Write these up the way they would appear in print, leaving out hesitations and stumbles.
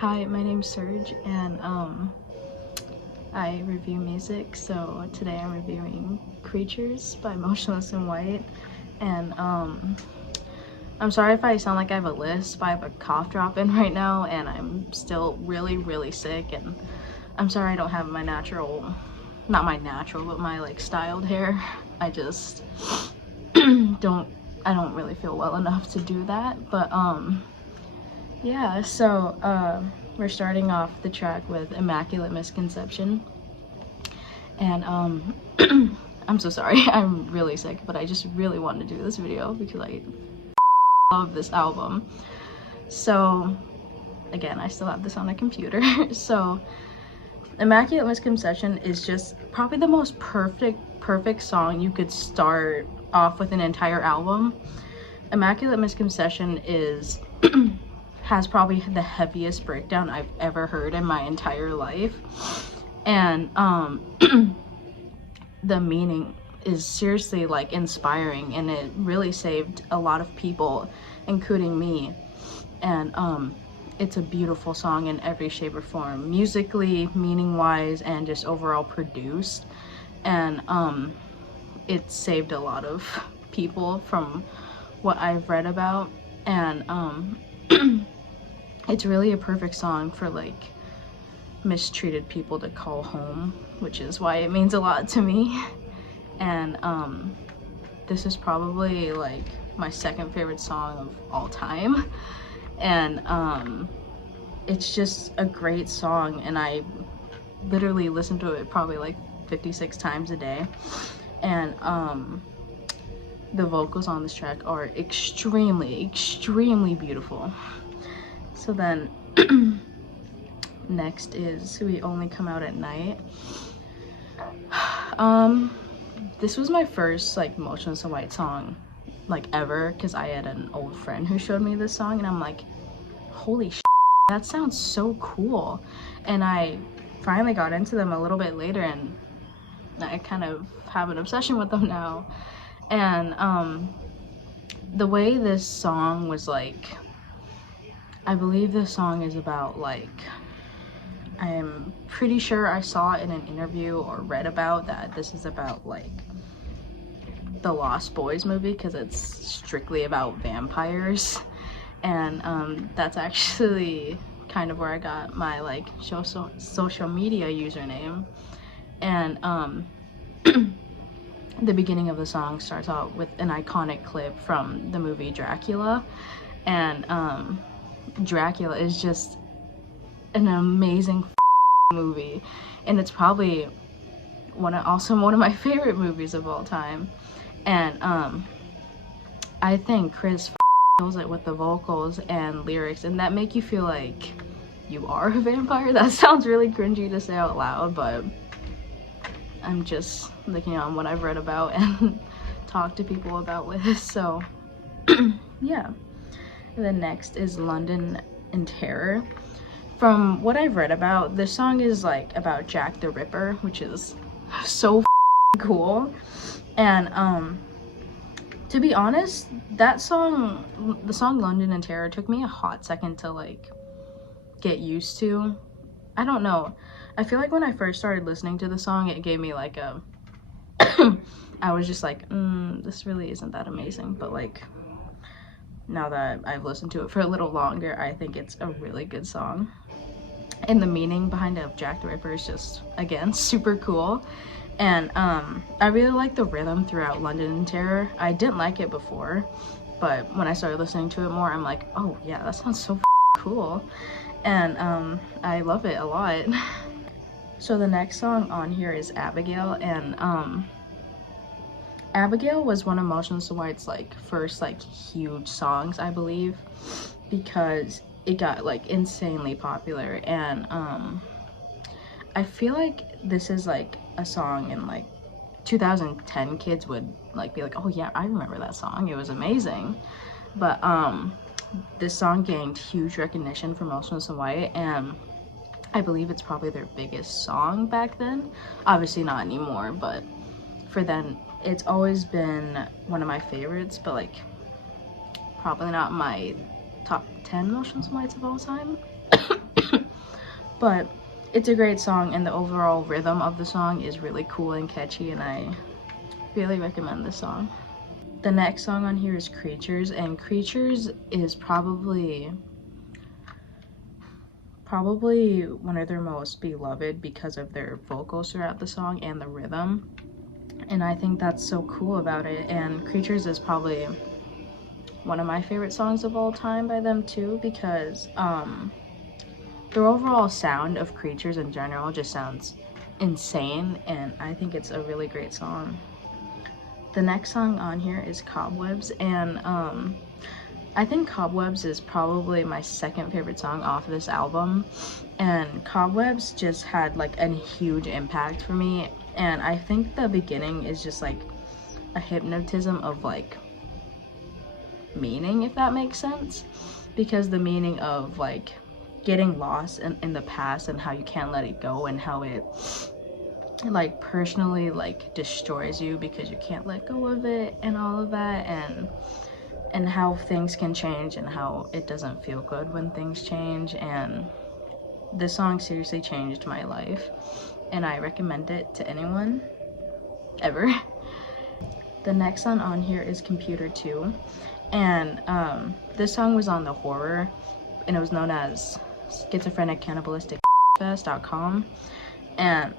Hi, my name's Serge, and I review music. So today I'm reviewing Creatures by Motionless and White. And I'm sorry if I sound like I have a lisp. I have a cough drop in right now, and I'm still really sick. And I'm sorry I don't have my natural, not my natural, but my like styled hair. I just I don't really feel well enough to do that. But yeah, so we're starting off the track with Immaculate Misconception. And I'm so sorry, I'm really sick, but I just really wanted to do this video because I love this album. So again, I still have this on a computer. So Immaculate Misconception is just probably the most perfect song you could start off with an entire album. Immaculate Misconception is has probably the heaviest breakdown I've ever heard in my entire life. And the meaning is seriously like inspiring, and it really saved a lot of people, including me. And it's a beautiful song in every shape or form, musically, meaning wise, and just overall produced. And it saved a lot of people from what I've read about. And it's really a perfect song for like mistreated people to call home, which is why it means a lot to me. And this is probably like my second favorite song of all time. And it's just a great song, and I literally listen to it probably like 56 times a day. And the vocals on this track are extremely beautiful. So then next is We Only Come Out at Night. This was my first like Motionless and White song like ever, because I had an old friend who showed me this song, and I'm like, holy shit, that sounds so cool. And I finally got into them a little bit later, and I kind of have an obsession with them now. And the way this song was like, I believe this song is about like, I'm pretty sure I saw it in an interview or read about that this is about like the Lost Boys movie, because it's strictly about vampires. And that's actually kind of where I got my like social media username. And the beginning of the song starts out with an iconic clip from the movie Dracula. And Dracula is just an amazing movie, and it's probably also one of my favorite movies of all time. And I think Chris kills it with the vocals and lyrics, and that make you feel like you are a vampire. That sounds really cringy to say out loud, but I'm just looking on what I've read about and talked to people about with this. So yeah. The next is London in Terror. From what I've read about, this song is like about Jack the Ripper, which is so cool. And to be honest, that song, the song London in Terror, took me a hot second to like get used to. I don't know, I feel like when I first started listening to the song, it gave me like a I was just like, this really isn't that amazing. But like, now that I've listened to it for a little longer, I think it's a really good song. And the meaning behind it of Jack the Ripper is just, again, super cool. And I really like the rhythm throughout London in Terror. I didn't like it before, but when I started listening to it more, I'm like, oh yeah, that sounds so cool. And I love it a lot. So the next song on here is Abigail. And Abigail was one of Motionless and White's like first like huge songs, I believe, because it got like insanely popular. And I feel like this is like a song in like 2010 kids would like be like, oh yeah, I remember that song, it was amazing. But this song gained huge recognition for Motionless and White, and I believe it's probably their biggest song back then. Obviously not anymore, but for then it's always been one of my favorites, but like probably not my top 10 Motionless and Whites of all time. But it's a great song, and the overall rhythm of the song is really cool and catchy, and I really recommend this song. The next song on here is Creatures, and Creatures is probably one of their most beloved because of their vocals throughout the song and the rhythm. And I think that's so cool about it. And Creatures is probably one of my favorite songs of all time by them too, because their overall sound of Creatures in general just sounds insane, and I think it's a really great song. The next song on here is Cobwebs, and I think Cobwebs is probably my second favorite song off this album, and Cobwebs just had like a huge impact for me. And I think the beginning is just like a hypnotism of like meaning, if that makes sense, because the meaning of like getting lost in the past and how you can't let it go, and how it like personally like destroys you because you can't let go of it, and all of that, and how things can change and how it doesn't feel good when things change. And this song seriously changed my life, and I recommend it to anyone ever. The next song on here is Computer 2, and this song was on the horror, and it was known as schizophrenic cannibalistic fest.com, and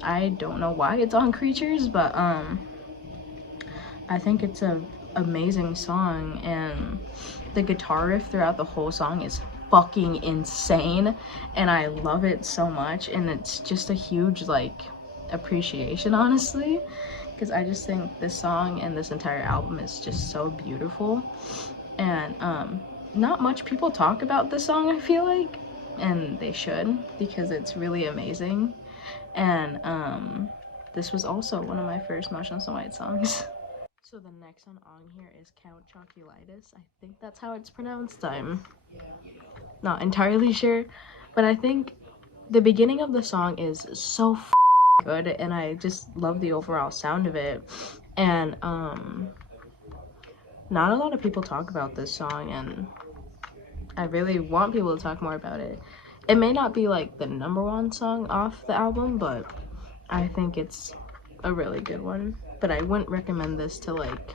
I don't know why it's on Creatures, but I think it's a amazing song, and the guitar riff throughout the whole song is fucking insane, and I love it so much. And it's just a huge like appreciation, honestly, because I just think this song and this entire album is just so beautiful. And not much people talk about this song, I feel like, and they should, because it's really amazing. And this was also one of my first Motionless songs. So the next one on here is Count Chocolitis. I think that's how it's pronounced. I'm not entirely sure, but I think the beginning of the song is so good, and I just love the overall sound of it. And not a lot of people talk about this song, and I really want people to talk more about it. It may not be like the #1 song off the album, but I think it's a really good one. But I wouldn't recommend this to like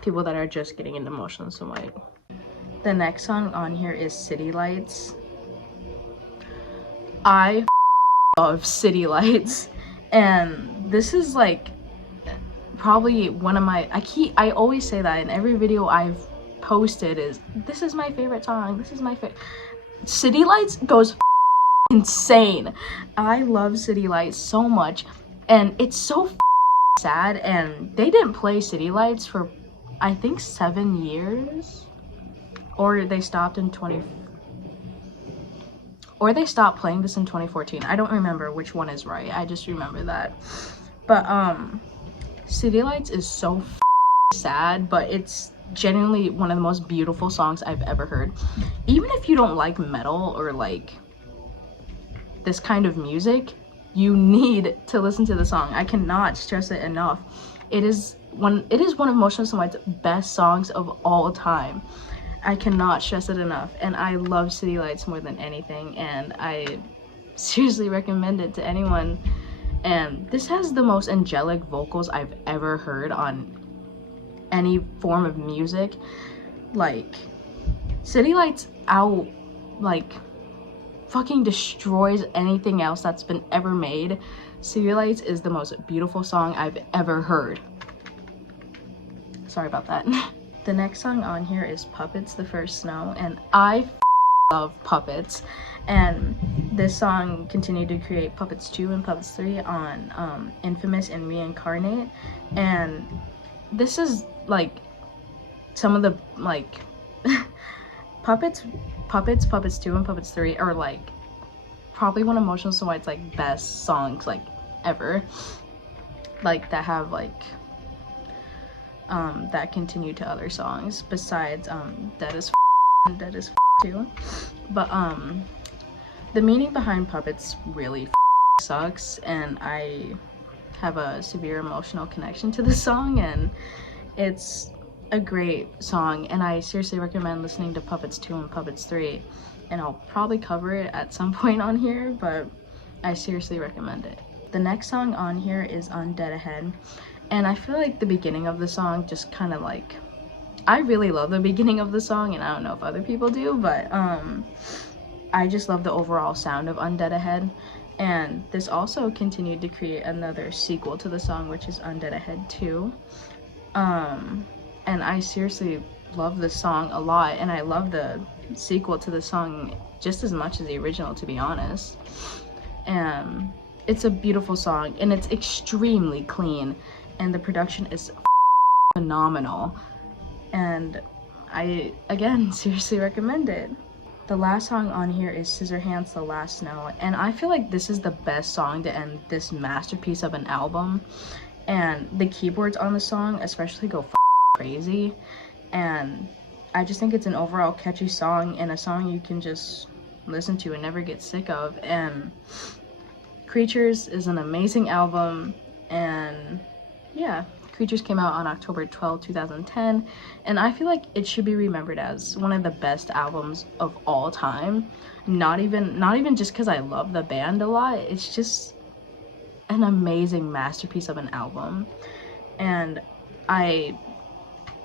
people that are just getting into Motionless in White. The next song on here is City Lights. I love City Lights, and this is like probably one of my, I always say that in every video I've posted, is this is my favorite song, this is my favorite. City Lights goes insane. I love City Lights so much, and it's so sad, and they didn't play City Lights for I think 7 years, or they stopped in or they stopped playing this in 2014. I don't remember which one is right, I just remember that. But City Lights is so sad, but it's genuinely one of the most beautiful songs I've ever heard. Even if you don't like metal or like this kind of music, you need to listen to the song. I cannot stress it enough. It is one of Motionless in White's best songs of all time. I cannot stress it enough, and I love City Lights more than anything, and I seriously recommend it to anyone. And this has the most angelic vocals I've ever heard on any form of music. Like, City Lights out like fucking destroys anything else that's been ever made. City Lights is the most beautiful song I've ever heard. Sorry about that. The next song on here is Puppets, The First Snow, and I love Puppets, and this song continued to create Puppets 2 and Puppets 3 on Infamous and Reincarnate. And this is like some of the like Puppets 2 and Puppets 3 are like probably one of Motionless in White's like best songs like ever, like that have like that continue to other songs besides Dead as and Dead as too. But the meaning behind Puppets really sucks, and I have a severe emotional connection to this song, and it's a great song, and I seriously recommend listening to Puppets 2 and Puppets 3, and I'll probably cover it at some point on here, but I seriously recommend it. The next song on here is Undead Ahead, and I feel like the beginning of the song just kind of like, I really love the beginning of the song, and I don't know if other people do, but I just love the overall sound of Undead Ahead. And this also continued to create another sequel to the song, which is Undead Ahead 2. And I seriously love this song a lot, and I love the sequel to the song just as much as the original, to be honest. And it's a beautiful song, and it's extremely clean, and the production is phenomenal. And I, again, seriously recommend it. The last song on here is Scissorhands' The Last Snow, and I feel like this is the best song to end this masterpiece of an album. And the keyboards on the song especially go crazy, and I just think it's an overall catchy song, and a song you can just listen to and never get sick of. And Creatures is an amazing album, and yeah, Creatures came out on October 12, 2010, and I feel like it should be remembered as one of the best albums of all time. Not even just because I love the band a lot, it's just an amazing masterpiece of an album. And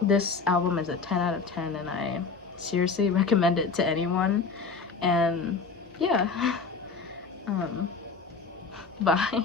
this album is a 10 out of 10, and I seriously recommend it to anyone. And yeah, bye.